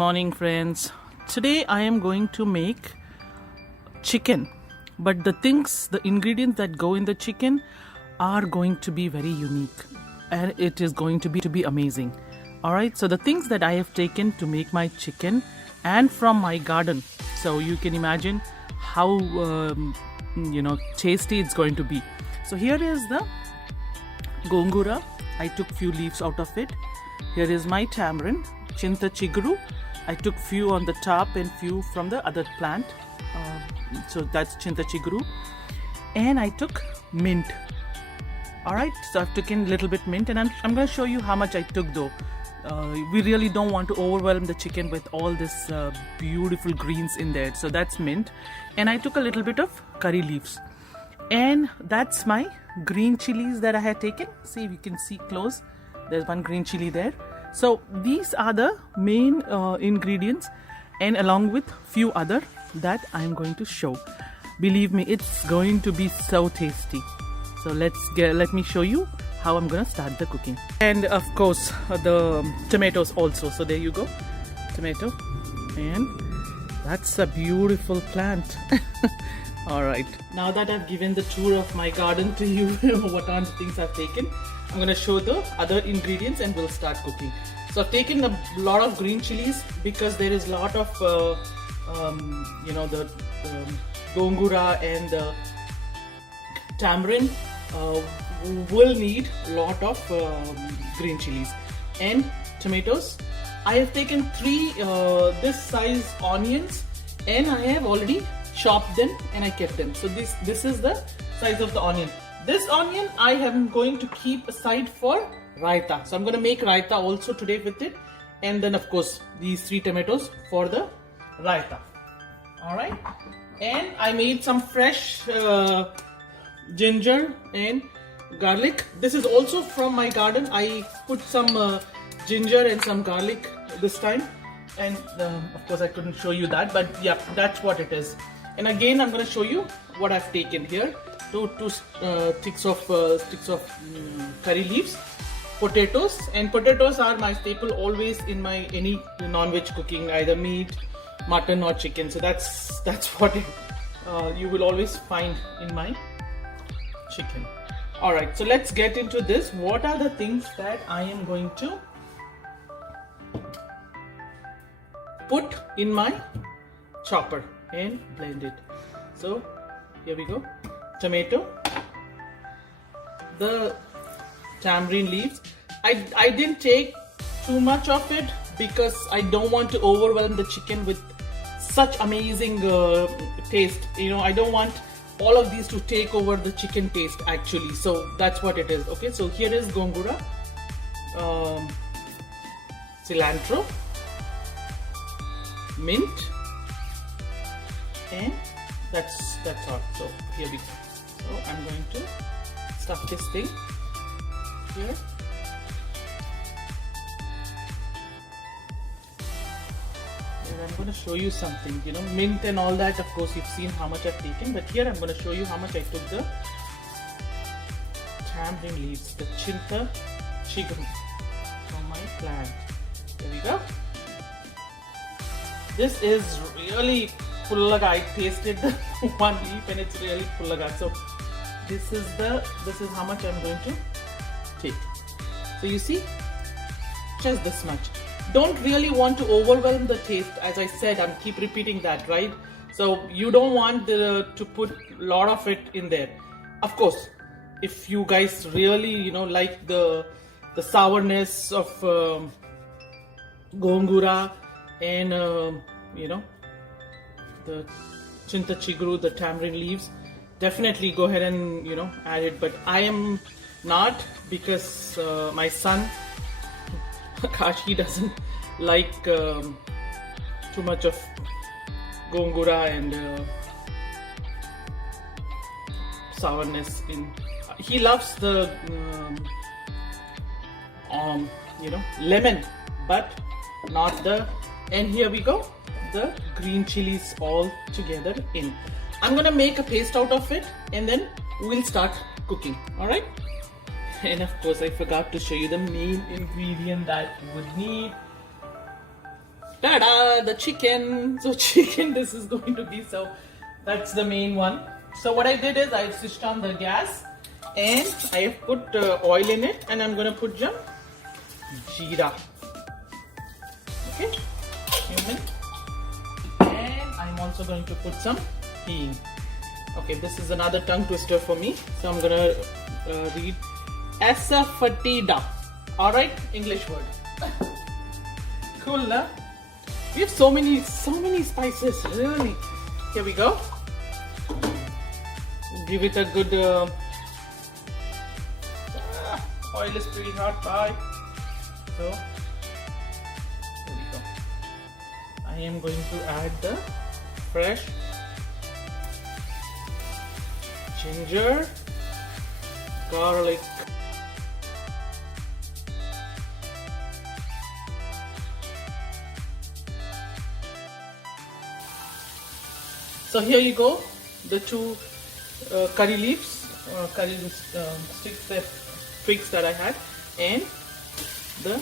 morning, friends. Today I am going to make chicken, but the ingredients that go in the chicken are going to be very unique, and it is going to be amazing. All right, so the things that I have taken to make my chicken and from my garden, so you can imagine how tasty it's going to be. So here is the Gongura. I took few leaves out of it. Here is my tamarind, chinta chiguru. I took few on the top and few from the other plant. So that's chinta chiguru. And I took mint. Alright, so I've taken a little bit mint, and I'm going to show you how much I took though. We really don't want to overwhelm the chicken with all this beautiful greens in there. So that's mint. And I took a little bit of curry leaves. And that's my green chilies that I had taken. See if you can see close. There's one green chili there. So these are the main ingredients, and along with few other that I'm going to show. Believe me, it's going to be so tasty. So let me show you how I'm going to start the cooking. And of course the tomatoes also. So there you go, tomato, and that's a beautiful plant. All right, now that I've given the tour of my garden to you, what are the things I've taken, I'm going to show the other ingredients and we'll start cooking. So I've taken a lot of green chilies because there is a lot of the Gongura and the tamarind will need a lot of green chilies and tomatoes. I have taken 3 this size onions, and I have already chopped them and I kept them. So this is the size of the onion. This onion I am going to keep aside for raita. So I'm going to make raita also today with it, and then of course these 3 tomatoes for the raita. All right, and I made some fresh ginger and garlic. This is also from my garden. I put some ginger and some garlic this time, and of course I couldn't show you that, but yeah, that's what it is. And again I'm going to show you what I've taken here. Two sticks of curry leaves, potatoes, and potatoes are my staple always in my any non-veg cooking, either meat, mutton or chicken. So that's what you will always find in my chicken. All right, so let's get into this. What are the things that I am going to put in my chopper and blend it? So here we go. Tomato, the tamarind leaves. I didn't take too much of it because I don't want to overwhelm the chicken with such amazing taste. I don't want all of these to take over the chicken taste actually. So that's what it is. Okay, so here is Gongura, cilantro, mint, and that's all. So here we go. So I'm going to stuff this thing here. And I'm going to show you something, mint and all that. Of course, you've seen how much I've taken, but here I'm going to show you how much I took the tamarind leaves, the chinta chiguru from my plant. There we go. This is really pullaga. I tasted the one leaf and it's really pullaga. So this is how much I'm going to take. So you see, just this much. Don't really want to overwhelm the taste. As I said, I'm keep repeating that, right? So you don't want to put a lot of it in there. Of course, if you guys really like the sourness of Gongura and the chinta chiguru, the tamarind leaves, definitely go ahead and add it. But I am not, because my son, gosh, he doesn't like too much of Gongura and sourness in. He loves the lemon, but not the. And here we go, the green chilies all together in. I'm gonna make a paste out of it, and then we'll start cooking. All right. And of course I forgot to show you the main ingredient that you would need. Ta-da! The chicken. So chicken, this is going to be, so that's the main one. So what I did is I switched on the gas and I have put oil in it, and I'm going to put some jeera. Okay, cumin. And I'm also going to put some hing. Okay, this is another tongue twister for me. So I'm going to read asafoetida. Alright, English word. Cool, na? We have so many spices, really. Here we go. Give it a good oil is pretty hot. Bye. So here we go. I am going to add the fresh ginger, garlic. So here you go, the two curry leaves, sticks, twigs that I had, and the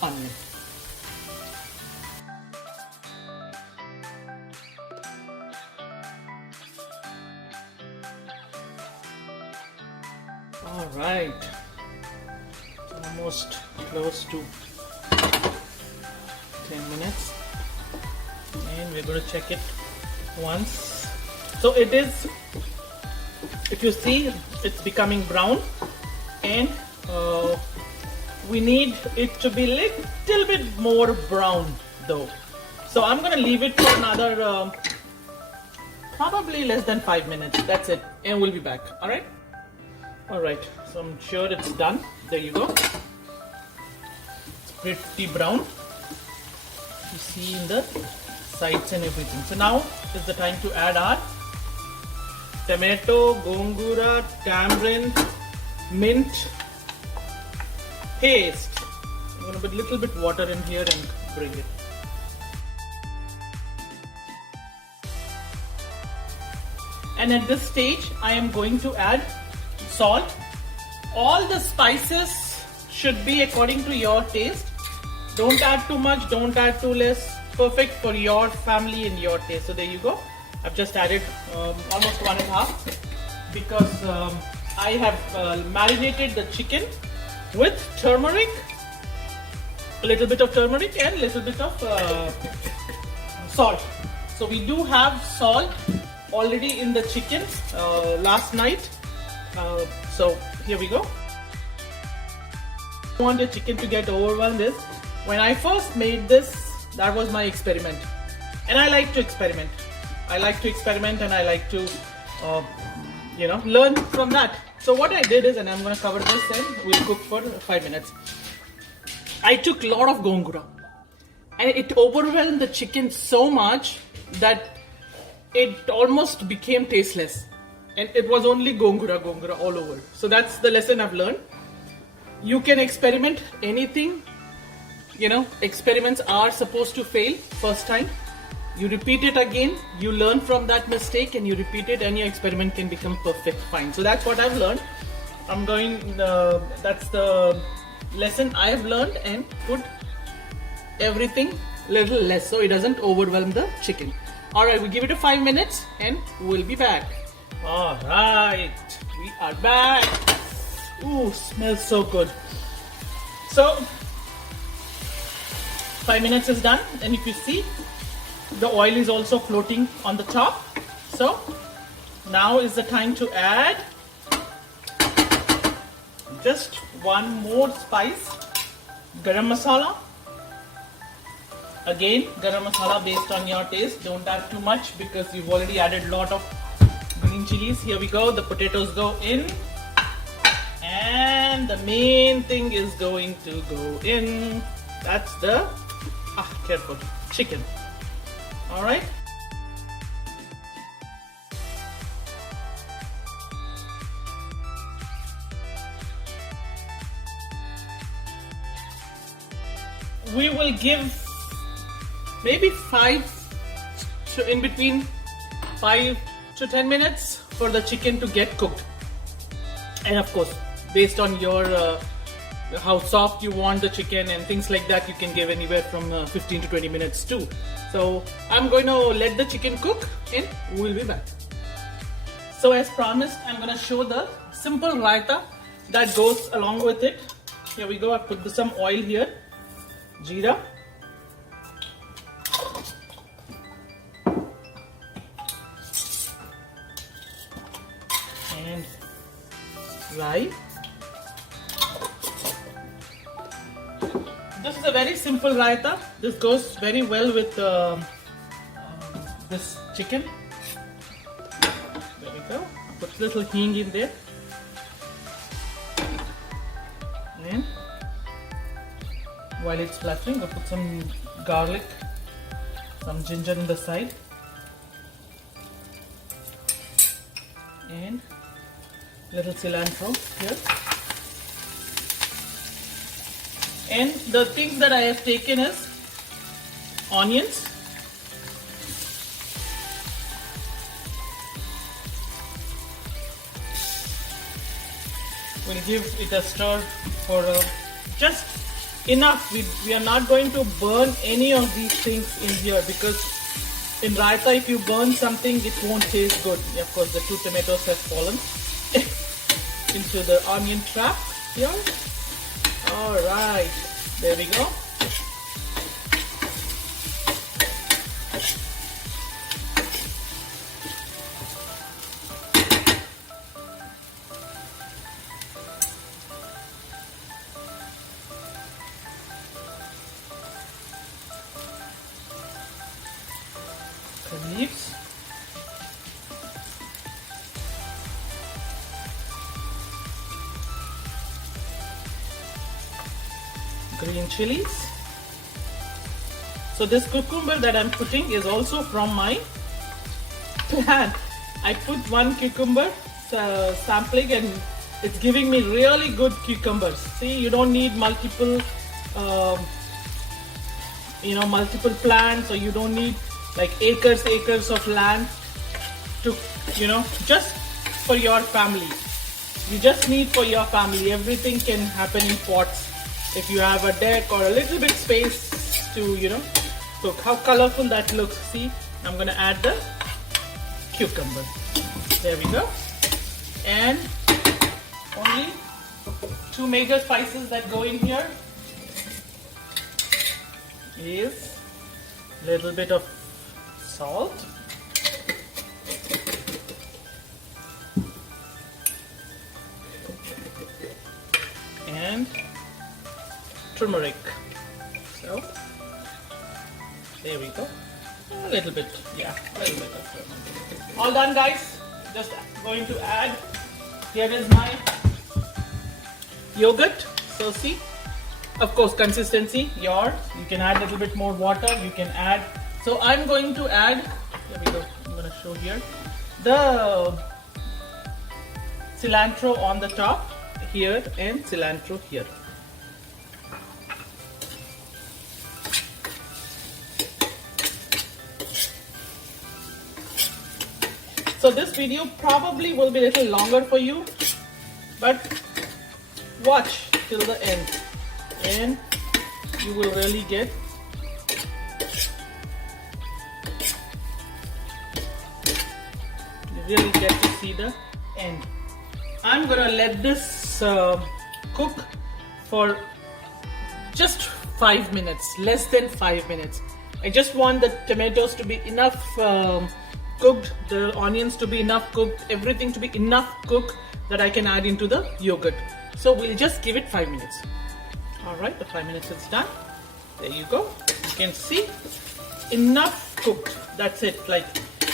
onion. All right, almost close to 10 minutes, and we're going to check it once. So it is, if you see, it's becoming brown, and we need it to be little bit more brown though. So I'm going to leave it for another probably less than 5 minutes. That's it, and we'll be back. All right. So I'm sure it's done. There you go. It's pretty brown. You see in the sides and everything. So now is the time to add our tomato, gongura, tamarind, mint paste. I'm going to put a little bit water in here and bring it. And at this stage, I am going to add salt. All the spices should be according to your taste. Don't add too much, don't add too less. Perfect for your family and your taste. So there you go. I've just added almost 1.5 because I have marinated the chicken with turmeric, a little bit of turmeric and a little bit of salt. So we do have salt already in the chicken last night. So here we go. I want the chicken to get overwhelmed. When I first made this, that was my experiment, and I like to experiment. I like to experiment, and I like to, learn from that. So what I did is, and I'm going to cover this, and we'll cook for 5 minutes. I took a lot of gongura, and it overwhelmed the chicken so much that it almost became tasteless, and it was only gongura all over. So that's the lesson I've learned. You can experiment anything. Experiments are supposed to fail first time. You repeat it again, you learn from that mistake, and you repeat it, and your experiment can become perfect fine. So that's what I've learned. That's the lesson I've learned, and put everything little less so it doesn't overwhelm the chicken. Alright, we give it a 5 minutes and we'll be back. Alright, we are back. Ooh, smells so good. So 5 minutes is done, and if you see, the oil is also floating on the top. So now is the time to add just one more spice, garam masala. Again, garam masala based on your taste. Don't add too much because you've already added a lot of green chilies. Here we go. The potatoes go in, and the main thing is going to go in. That's the careful, chicken. All right. We will give maybe 5 to 10 minutes for the chicken to get cooked, and of course, based on your how soft you want the chicken and things like that. You can give anywhere from 15 to 20 minutes too. So I'm going to let the chicken cook and we'll be back. So as promised, I'm going to show the simple raita that goes along with it. Here we go. I put some oil here, jeera, and rye. This is a very simple raita. This goes very well with this chicken. There we go. Put a little hing in there. And while it's fluttering, I'll put some garlic, some ginger in the side, and little cilantro here. And the things that I have taken is onions, we'll give it a stir for just enough. We are not going to burn any of these things in here, because in raita if you burn something it won't taste good. Of course the 2 tomatoes have fallen into the onion trap here. Alright, there we go. The leaves. Green chilies. So this cucumber that I'm putting is also from my plant. I put one cucumber sampling and it's giving me really good cucumbers. See, you don't need multiple multiple plants, or you don't need like acres of land to, just for your family. You just need for your family. Everything can happen in pots. If you have a deck or a little bit space to, cook. How colorful that looks. See, I'm gonna add the cucumber. There we go. And only 2 major spices that go in here is a little bit of salt, and turmeric. So there we go. A little bit, yeah, a little bit of turmeric. All done, guys. Just going to add. Here is my yogurt. So see, of course, consistency yours. You can add a little bit more water. You can add. So I'm going to add. There we go. I'm going to show here the cilantro on the top here and cilantro here. So this video probably will be a little longer for you, but watch till the end and you will really get to see the end. I'm gonna let this cook for just 5 minutes, less than 5 minutes. I just want the tomatoes to be enough cooked, the onions to be enough cooked, everything to be enough cooked that I can add into the yogurt. So we'll just give it 5 minutes. Alright, the 5 minutes is done. There you go. You can see enough cooked. That's it. Like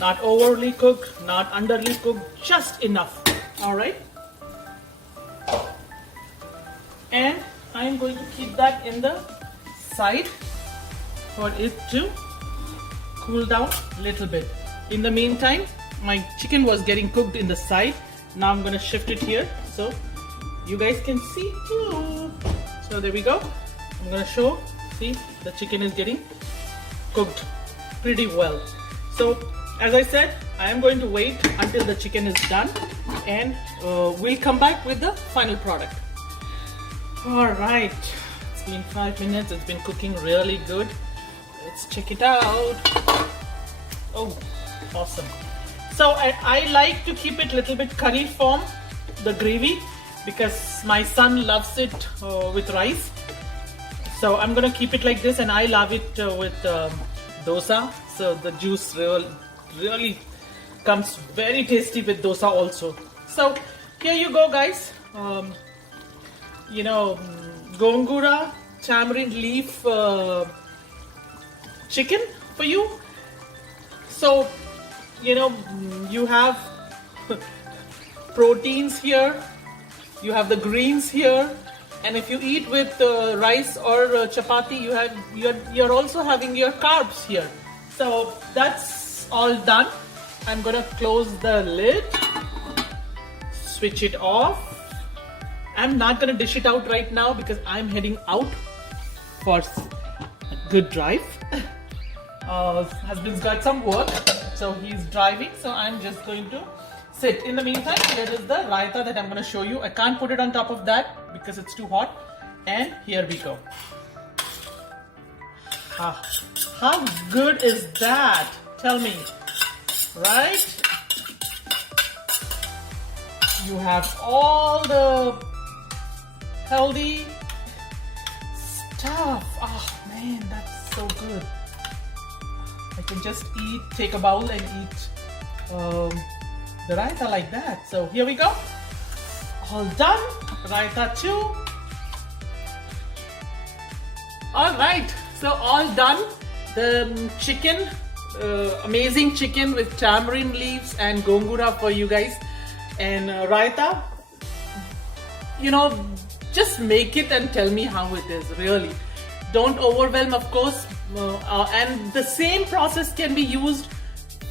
not overly cooked, not underly cooked, just enough. Alright. And I'm going to keep that in the side for it to cool down a little bit. In the meantime, my chicken was getting cooked in the side. Now I'm going to shift it here so you guys can see too. So there we go. I'm going to show. See, the chicken is getting cooked pretty well. So as I said, I am going to wait until the chicken is done and we'll come back with the final product. All right, it's been 5 minutes. It's been cooking really good. Let's check it out. Oh, awesome. So I like to keep it a little bit curry form, the gravy, because my son loves it with rice. So I'm gonna keep it like this, and I love it with dosa. So the juice really comes very tasty with dosa also. So here you go, guys. Gongura tamarind leaf chicken for you. So you have proteins here, you have the greens here, and if you eat with rice or chapati, you're also having your carbs here. So that's all done. I'm gonna close the lid, switch it off. I'm not gonna dish it out right now because I'm heading out for a good drive. Husband's got some work, so he's driving, so I'm just going to sit. In the meantime, here is the raita that I'm going to show you. I can't put it on top of that because it's too hot. And here we go. How good is that? Tell me, right? You have all the healthy stuff. Oh man, that's so good. I can just take a bowl and eat the raita like that. So here we go. All done. Raita too. All right. So all done. The chicken, amazing chicken with tamarind leaves and gongura for you guys. And raita. Just make it and tell me how it is. Really. Don't overwhelm, of course. And the same process can be used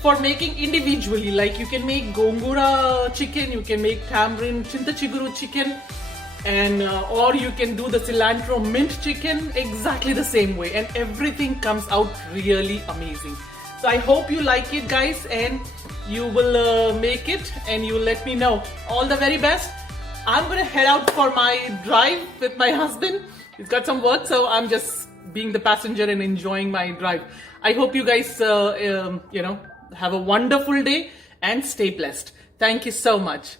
for making individually. Like you can make gongura chicken, you can make tamarind chinta chiguru chicken, and or you can do the cilantro mint chicken exactly the same way, and everything comes out really amazing. So I hope you like it, guys, and you will make it and you let me know. All the very best. I'm gonna head out for my drive with my husband. He's got some work, so I'm just being the passenger and enjoying my drive. I hope you guys, have a wonderful day and stay blessed. Thank you so much.